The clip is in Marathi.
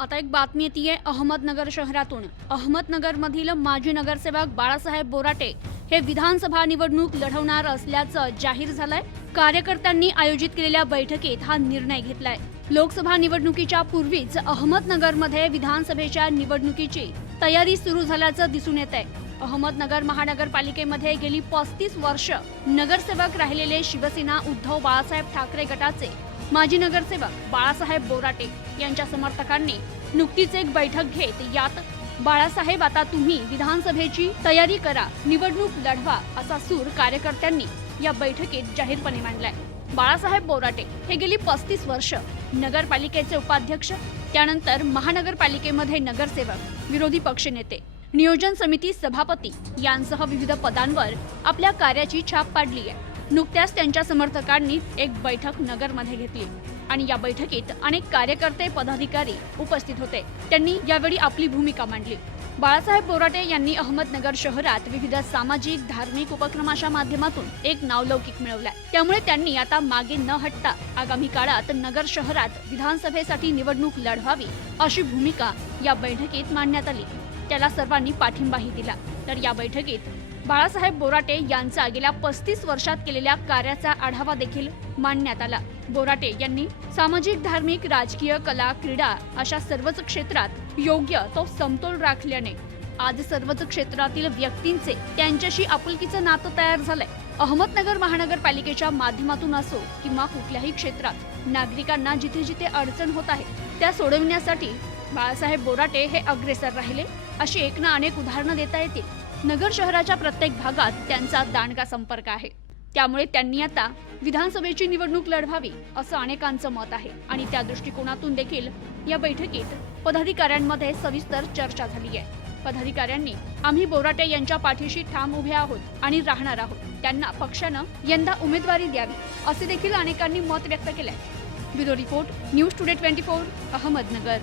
आता एक बातमी येते अहमदनगर शहरातून. अहमदनगरमधील माजी नगरसेवक बाळासाहेब बोराटे हे विधानसभा निवडणूक लढवणार असल्याचं जाहीर झालंय. कार्यकर्त्यांनी आयोजित केलेल्या बैठकीत हा निर्णय घेतलाय. लोकसभा निवडणुकीच्या पूर्वीच अहमदनगरमध्ये विधानसभेच्या निवडणुकीची तयारी सुरू झाल्याचं दिसून येत आहे अहमदनगर महानगरपालिकेमध्ये गेली पस्तीस वर्ष नगरसेवक राहिलेले शिवसेना उद्धव बाळासाहेब ठाकरे गटाचे माजी नगरसेवक बाळासाहेब बोराटे यांच्या समर्थकांनी नुकतीच एक बैठक घेत यात बाळासाहेब आता तुम्ही विधानसभेची तयारी करा निवडणूक लढवा असा सूर कार्यकर्त्यांनी या बैठकीत जाहीरपणे मांडलाय. बाळासाहेब बोराटे हे गेली पस्तीस वर्ष नगरपालिकेचे उपाध्यक्ष त्यानंतर महानगरपालिकेमध्ये नगरसेवक विरोधी पक्षनेते. नियोजन समिती सभापती यांसह विविध पदांवर आपल्या कार्याची छाप पाडली आहे. नुकत्याच त्यांच्या समर्थकांनी एक बैठक नगरमध्ये घेतली आणि या बैठकीत अनेक कार्यकर्ते पदाधिकारी उपस्थित होते. त्यांनी यावेळी आपली भूमिका मांडली. बाळासाहेब बोराटे यांनी अहमदनगर शहरात विविध सामाजिक धार्मिक उपक्रमाच्या माध्यमातून एक नावलौकिक मिळवलाय. त्यामुळे त्यांनी आता मागे न हटता आगामी काळात नगर शहरात विधानसभेसाठी निवडणूक लढवावी अशी भूमिका या बैठकीत मांडण्यात आली. त्याला सर्वांनी पाठिंबाही दिला. तर या बैठकीत बाळासाहेब बोराटे यांचा गेल्या पस्तीस वर्षात केलेल्या कार्याचा आढावा देखील मांडण्यात आला. बोराटे यांनी सामाजिक धार्मिक राजकीय कला क्रीडा अशा सर्वच क्षेत्रात योग्य तो समतोल राखल्याने आज सर्वच क्षेत्रातील व्यक्तींचे त्यांच्याशी आपुलकीचं नातं तयार झालंय. अहमदनगर महानगरपालिकेच्या माध्यमातून असो किंवा कुठल्याही क्षेत्रात नागरिकांना जिथे जिथे अडचण होत आहे त्या सोडविण्यासाठी बाळासाहेब बोराटे हे अग्रेसर राहिले. अशी एक ना अनेक उदाहरणं देता येतील. नगर शहराच्या प्रत्येक भागात त्यांचा दांडगा संपर्क आहे. त्यामुळे त्यांनी आता विधानसभेची निवडणूक लढवावी असं अनेकांचं मत आहे आणि त्या दृष्टिकोनातून देखील या बैठकीत पदाधिकाऱ्यांमध्ये सविस्तर चर्चा झाली आहे. पदाधिकाऱ्यांनी आम्ही बोराटे यांच्या पाठीशी ठाम उभे आहोत आणि राहणार आहोत. त्यांना पक्षानं यंदा उमेदवारी द्यावी असे देखील अनेकांनी मत व्यक्त केलंय. Bureau report News Today twenty four Ahmednagar.